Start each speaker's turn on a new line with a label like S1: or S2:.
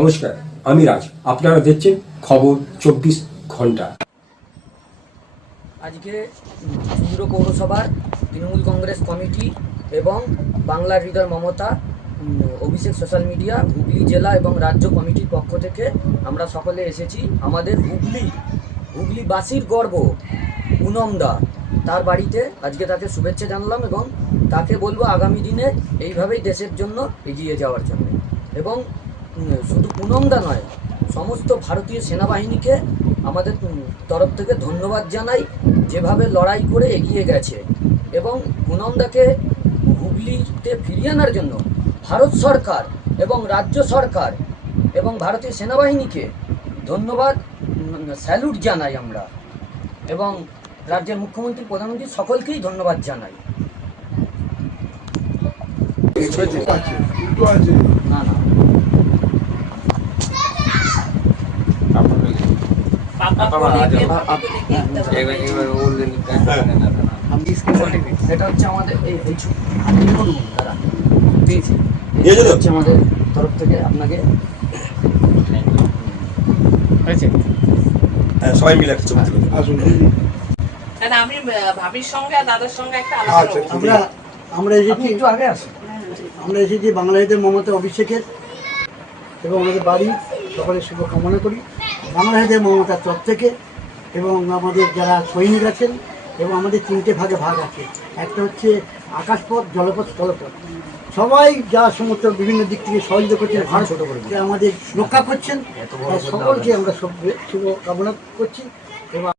S1: নমস্কার, আমি রাজ। আপনারা দেখছেন খবর চব্বিশ ঘণ্টা।
S2: আজকে চন্দ্র পৌরসভার তৃণমূল কংগ্রেস কমিটি এবং বাংলার হৃদয় মমতা অভিষেক সোশ্যাল মিডিয়া, হুগলি জেলা এবং রাজ্য কমিটির পক্ষ থেকে আমরা সকলে এসেছি। আমাদের হুগলি, হুগলিবাসীর গর্ব পুনমদা তার বাড়িতে আজকে তাকে শুভেচ্ছা জানলাম এবং তাকে বলব আগামী দিনে এইভাবেই দেশের জন্য এগিয়ে যাওয়ার জন্য। এবং শুধু পুনমদা নয়, সমস্ত ভারতীয় সেনাবাহিনীকে আমাদের তরফ থেকে ধন্যবাদ জানাই, যেভাবে লড়াই করে এগিয়ে গেছে। এবং পুনমদাকে হুগলিতে ফিরিয়ে আনার জন্য ভারত সরকার এবং রাজ্য সরকার এবং ভারতীয় সেনাবাহিনীকে ধন্যবাদ স্যালুট জানাই আমরা। এবং রাজ্যের মুখ্যমন্ত্রী, প্রধানমন্ত্রী সকলকেই ধন্যবাদ জানাই। না না। এটা হচ্ছে আমাদের এই পেয়েছি। হচ্ছে আমাদের তরফ থেকে আপনাকে
S3: হ্যাঁ সবাই মিলে একটা ছবি তুলে
S4: কারণ আমি ভাবির সঙ্গে আর দাদার সঙ্গে একটা আলোচনা
S5: আমরা এসেছি
S2: একটু আগে আসুন।
S5: আমরা এসেছি বাংলাদেশের মমতা অভিষেকের এবং আমাদের বাড়ি। সকলের শুভ কামনা করি। বাংলাদেশের মমতার তর থেকে এবং আমাদের যারা সৈনিক আছেন এবং আমাদের তিনটে ভাগে ভাগ আছে। একটা হচ্ছে আকাশপথ জলপথ স্থলপথ। সবাই যা সমস্ত বিভিন্ন দিক থেকে সহযোগিতা করছেন ভারত আমাদের রক্ষা করছেন। সকলকে আমরা শুভকামনা শুভ কামনা করছি। এবং